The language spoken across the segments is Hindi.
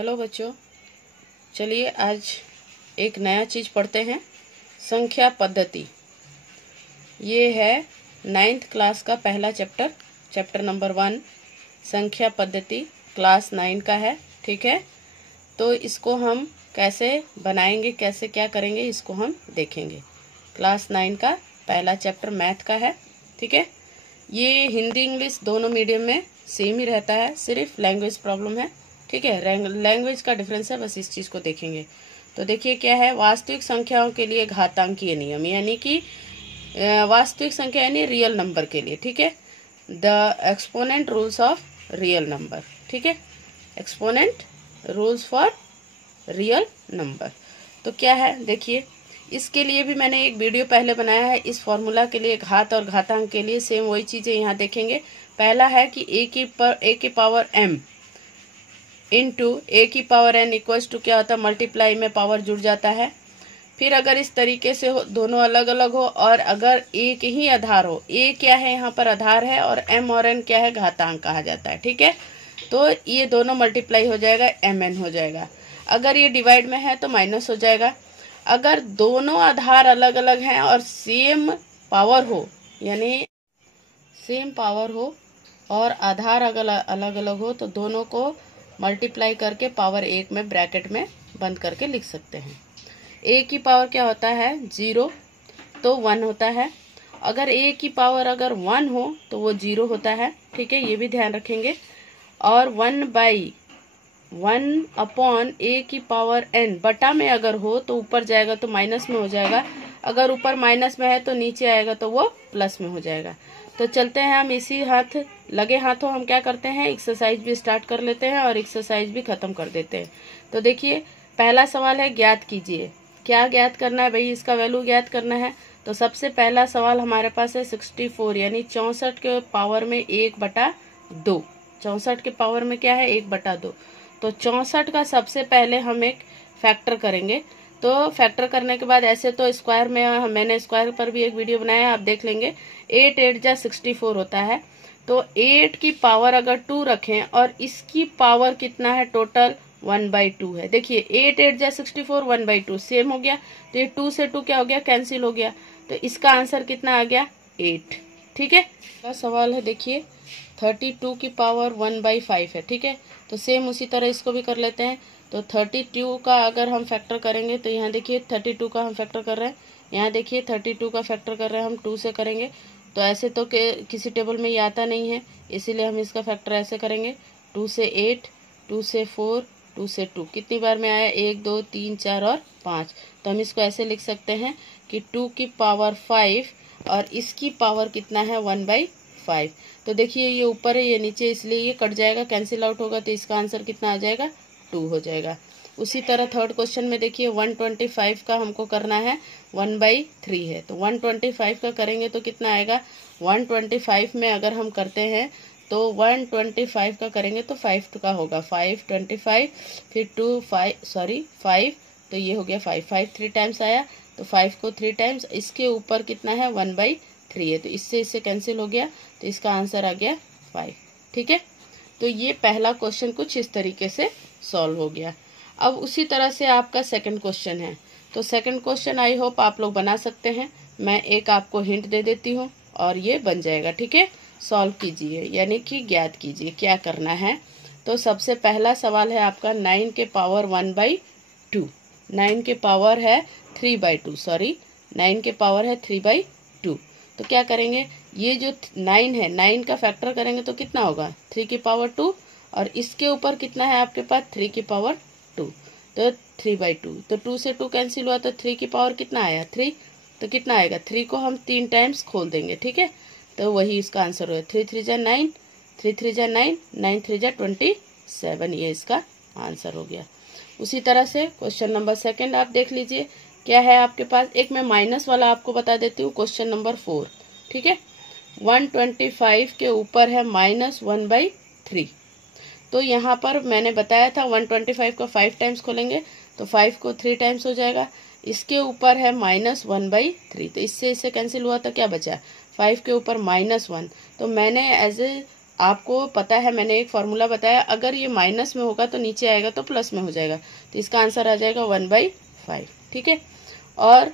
हेलो बच्चों, चलिए आज एक नया चीज़ पढ़ते हैं। संख्या पद्धति। ये है 9th क्लास का पहला चैप्टर नंबर 1 संख्या पद्धति, क्लास 9 का है। ठीक है, तो इसको हम कैसे बनाएंगे, कैसे क्या करेंगे, इसको हम देखेंगे। क्लास 9 का पहला चैप्टर मैथ का है। ठीक है, ये हिंदी इंग्लिश दोनों मीडियम में सेम ही रहता है, सिर्फ लैंग्वेज प्रॉब्लम है। ठीक है, लैंग्वेज का डिफरेंस है, बस इस चीज़ को देखेंगे। तो देखिए क्या है, वास्तविक संख्याओं के लिए घातांकीय नियम, यानी कि वास्तविक संख्या यानी रियल नंबर के लिए। ठीक है, the exponent rules of real number. ठीक है, exponent rules for real number. तो क्या है देखिए, इसके लिए भी मैंने एक वीडियो पहले बनाया है। इस फॉर्मूला के लिए घात और घातांक के लिए सेम वही चीजें यहाँ देखेंगे। पहला है कि ए की पावर m इंटू ए की पावर n इक्वल्स टू क्या होता है, मल्टीप्लाई में पावर जुड़ जाता है। फिर अगर इस तरीके से हो, दोनों अलग अलग हो, और अगर एक ही आधार हो, ए क्या है यहाँ पर आधार है, और m और n क्या है, घातांक कहा जाता है। ठीक है, तो ये दोनों मल्टीप्लाई हो जाएगा, mn हो जाएगा। अगर ये डिवाइड में है तो माइनस हो जाएगा। अगर दोनों आधार अलग अलग हैं और सेम पावर हो, यानी सेम पावर हो और आधार अगर अलग अलग हो, तो दोनों को मल्टीप्लाई करके पावर 1 में ब्रैकेट में बंद करके लिख सकते हैं। ए की पावर क्या होता है, 0, तो 1 होता है। अगर ए की पावर अगर 1 हो तो वो 0 होता है। ठीक है, ये भी ध्यान रखेंगे। और 1/1 अपॉन ए की पावर n बटा में अगर हो तो ऊपर जाएगा तो माइनस में हो जाएगा, अगर ऊपर माइनस में है तो नीचे आएगा तो वो प्लस में हो जाएगा। तो चलते हैं हम इसी लगे हाथों हम क्या करते हैं, एक्सरसाइज भी स्टार्ट कर लेते हैं और एक्सरसाइज भी खत्म कर देते हैं। तो देखिए पहला सवाल है, ज्ञात कीजिए। क्या ज्ञात करना है भाई, इसका वैल्यू ज्ञात करना है। तो सबसे पहला सवाल हमारे पास है 64, यानी 64 के पावर में 1/2। 64 के पावर में क्या है, 1/2। तो 64 का सबसे पहले हम एक फैक्टर करेंगे। तो फैक्टर करने के बाद ऐसे तो स्क्वायर में मैंने स्क्वायर पर भी एक वीडियो बनाया है, आप देख लेंगे। 8 8 जा 64 होता है। तो 8 की पावर अगर 2 रखें और इसकी पावर कितना है, टोटल 1/2 है। देखिए 8 8 जा 64, 1/2 सेम हो गया। तो ये 2 से 2 क्या हो गया, कैंसिल हो गया। तो इसका आंसर कितना आ गया, 8। ठीक है, अगला सवाल है देखिए 32 की पावर 1/5 है। ठीक है, तो सेम उसी तरह इसको भी कर लेते हैं। तो 32 का अगर हम फैक्टर करेंगे, तो यहाँ देखिए 32 का हम फैक्टर कर रहे हैं, यहाँ देखिए 32 का फैक्टर कर रहे हैं हम 2 से करेंगे। तो ऐसे तो किसी टेबल में ये आता नहीं है, इसीलिए हम इसका फैक्टर ऐसे करेंगे। 2 से 8, 2 से 4, 2 से 2 कितनी बार में आया, 1 2 3 4 और 5। तो हम इसको ऐसे लिख सकते हैं कि 2 की पावर 5 और इसकी पावर कितना है, 1/5। तो देखिए ये ऊपर है ये नीचे, इसलिए ये कट जाएगा, कैंसिल आउट होगा। तो इसका आंसर कितना आ जाएगा, 2 हो जाएगा। उसी तरह थर्ड क्वेश्चन में देखिए 125 का हमको करना है, 1/3 है। तो 125 का करेंगे तो कितना आएगा, 125 में अगर हम करते हैं तो 125 का करेंगे तो 5 का होगा, 525 फिर 5, तो ये हो गया 5 3 टाइम्स आया, तो 5 को 3 टाइम्स, इसके ऊपर कितना है, 1/3 है। तो इससे कैंसिल हो गया, तो इसका आंसर आ गया 5। ठीक है, तो ये पहला क्वेश्चन कुछ इस तरीके से सॉल्व हो गया। अब उसी तरह से आपका सेकंड क्वेश्चन है। तो सेकंड क्वेश्चन आई होप आप लोग बना सकते हैं। मैं एक आपको हिंट दे देती हूँ और ये बन जाएगा। ठीक है, सॉल्व कीजिए यानी कि ज्ञात कीजिए क्या करना है। तो सबसे पहला सवाल है आपका 9 के पावर 1/2। 9 के पावर है 3/2, सॉरी 9 के पावर है 3/2। तो क्या करेंगे, ये जो 9 है, 9 का फैक्टर करेंगे तो कितना होगा, 3 की पावर 2, और इसके ऊपर कितना है आपके पास, 3 की पावर 2, तो 3/2। तो 2 से 2 कैंसिल हुआ, तो 3 की पावर कितना आया, 3। तो कितना आएगा, 3 को हम 3 टाइम्स खोल देंगे। ठीक है, तो वही इसका आंसर हुआ, 3 3 जा 9, 3 3 जा 9, 9 3 जा 27, ये इसका आंसर हो गया। उसी तरह से क्वेश्चन नंबर सेकंड आप देख लीजिए क्या है आपके पास। एक मैं माइनस वाला आपको बता देती हूँ, क्वेश्चन नंबर 4। ठीक है, 125 के ऊपर है -1/3। तो यहाँ पर मैंने बताया था 125 का 5 टाइम्स खोलेंगे तो 5 को 3 टाइम्स हो जाएगा, इसके ऊपर है -1/3। तो इससे कैंसिल हुआ तो क्या बचा, 5 के ऊपर -1। तो मैंने एज ए आपको पता है, मैंने एक फॉर्मूला बताया, अगर ये माइनस में होगा तो नीचे आएगा तो प्लस में हो जाएगा, तो इसका आंसर आ जाएगा 1/5। ठीक है, और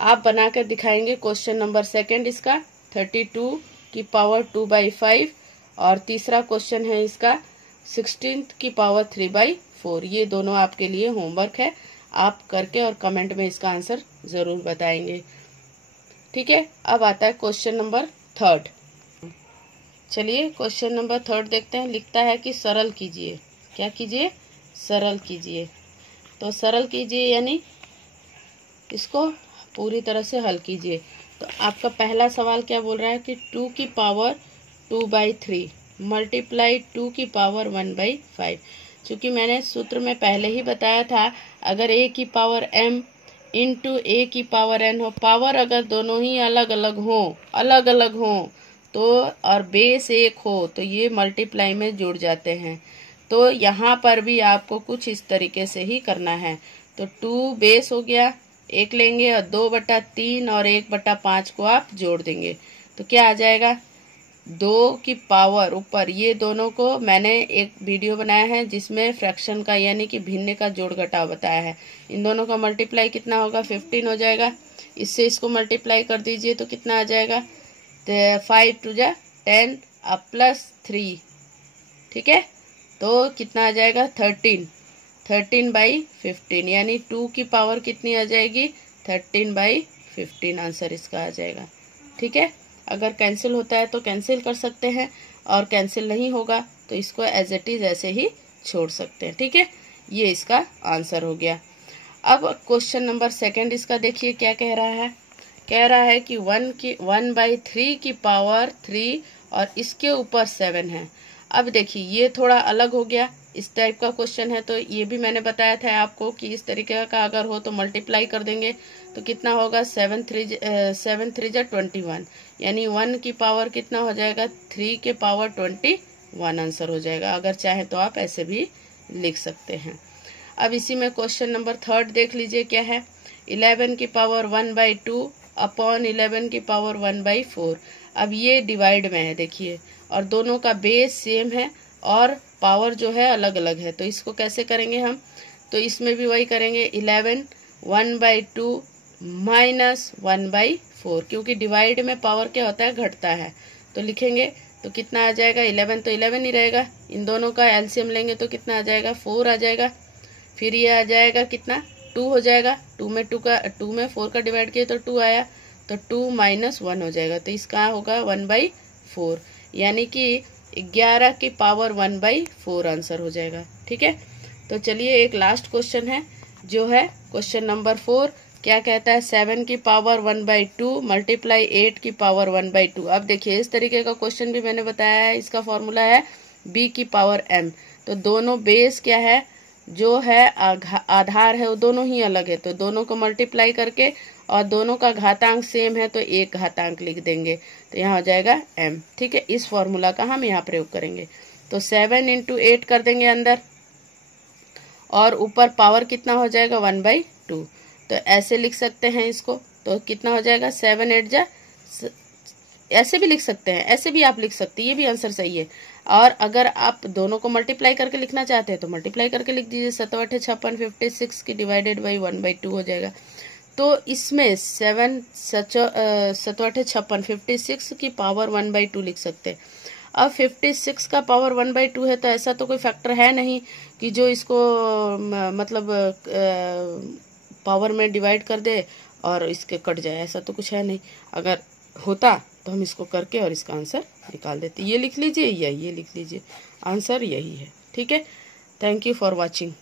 आप बनाकर दिखाएंगे क्वेश्चन नंबर सेकंड इसका 32 की पावर 2/5, और तीसरा क्वेश्चन है इसका 16 की पावर 3/4। ये दोनों आपके लिए होमवर्क है, आप करके और कमेंट में इसका आंसर जरूर बताएंगे। ठीक है, अब आता है क्वेश्चन नंबर थर्ड। चलिए क्वेश्चन नंबर थर्ड देखते हैं। लिखता है कि सरल कीजिए। क्या कीजिए? सरल कीजिए। तो सरल कीजिए यानी इसको पूरी तरह से हल कीजिए। तो आपका पहला सवाल क्या बोल रहा है कि 2 की पावर 2/3 मल्टीप्लाई 2 की पावर 1/5। चूँकि मैंने सूत्र में पहले ही बताया था, अगर a की पावर m इंटू a की पावर n हो, पावर अगर दोनों ही अलग अलग हों तो, और बेस एक हो तो ये मल्टीप्लाई में जुड़ जाते हैं। तो यहाँ पर भी आपको कुछ इस तरीके से ही करना है। तो 2 बेस हो गया, एक लेंगे और 2/3 और 1/5 को आप जोड़ देंगे तो क्या आ जाएगा? 2 की पावर ऊपर, ये दोनों को मैंने एक वीडियो बनाया है जिसमें फ्रैक्शन का यानी कि भिन्न का जोड़ घटाव बताया है। इन दोनों का मल्टीप्लाई कितना होगा? 15 हो जाएगा। इससे इसको मल्टीप्लाई कर दीजिए तो कितना आ जाएगा? 5 2 जा 10 अब प्लस 3। ठीक है, तो कितना आ जाएगा? 13/15 यानी 2 की पावर कितनी आ जाएगी? 13/15 आंसर इसका आ जाएगा। ठीक है, अगर कैंसिल होता है तो कैंसिल कर सकते हैं, और कैंसिल नहीं होगा तो इसको एज इट इज ऐसे ही छोड़ सकते हैं। ठीक है, ये इसका आंसर हो गया। अब क्वेश्चन नंबर सेकंड इसका देखिए क्या कह रहा है। कह रहा है कि 1/3 की पावर 3 और इसके ऊपर 7 है। अब देखिए ये थोड़ा अलग हो गया, इस टाइप का क्वेश्चन है। तो ये भी मैंने बताया था आपको कि इस तरीके का अगर हो तो मल्टीप्लाई कर देंगे तो कितना होगा? 7 3 जा 21 यानी 1 की पावर कितना हो जाएगा? 3 के पावर 21 आंसर हो जाएगा। अगर चाहे तो आप ऐसे भी लिख सकते हैं। अब इसी में क्वेश्चन नंबर थर्ड देख लीजिए क्या है। 11 की पावर 1/2 अपॉन 11 की पावर 1/4। अब ये डिवाइड में है देखिए, और दोनों का बेस सेम है और पावर जो है अलग अलग है। तो इसको कैसे करेंगे हम? तो इसमें भी वही करेंगे, 11 1/2 माइनस 1/4, क्योंकि डिवाइड में पावर क्या होता है? घटता है। तो लिखेंगे तो कितना आ जाएगा? 11 तो 11 ही रहेगा। इन दोनों का एलसीएम लेंगे तो कितना आ जाएगा? 4 आ जाएगा। फिर ये आ जाएगा कितना? 2 हो जाएगा। 2 में 4 का डिवाइड किया तो 2 आया, तो 2 माइनस 1 हो जाएगा। तो इसका होगा 1/4 यानी कि 11 की पावर 1/4 आंसर हो जाएगा। ठीक है, तो चलिए एक लास्ट क्वेश्चन है जो है क्वेश्चन नंबर 4। क्या कहता है? 7 की पावर 1/2 मल्टीप्लाई 8 की पावर 1/2। अब देखिए इस तरीके का क्वेश्चन भी मैंने बताया है। इसका फॉर्मूला है b की पावर m। तो दोनों बेस क्या है, जो है आधार है, वो दोनों ही अलग है। तो दोनों को मल्टीप्लाई करके और दोनों का घातांक सेम है तो एक घातांक लिख देंगे, तो यहाँ हो जाएगा m। ठीक है, इस फॉर्मूला का हम यहाँ प्रयोग करेंगे। तो 7 × 8 कर देंगे अंदर, और ऊपर पावर कितना हो जाएगा? 1/2। तो ऐसे लिख सकते हैं इसको। तो कितना हो जाएगा? 7 8 जा, ऐसे भी लिख सकते हैं, ऐसे भी आप लिख सकते हैं, ये भी आंसर सही है। और अगर आप दोनों को मल्टीप्लाई करके लिखना चाहते हैं तो मल्टीप्लाई करके लिख दीजिए। 7 8 56 56 की डिवाइडेड बाई 1/2 हो जाएगा। तो इसमें 7 8 56 56 की पावर 1/2 लिख सकते हैं। अब 56 का पावर 1/2 है तो ऐसा तो कोई फैक्टर है नहीं कि जो इसको मतलब पावर में डिवाइड कर दे और इसके कट जाए, ऐसा तो कुछ है नहीं। अगर होता तो हम इसको करके और इसका आंसर निकाल देते। ये लिख लीजिए या ये लिख लीजिए, आंसर यही है। ठीक है, थैंक यू फॉर वॉचिंग।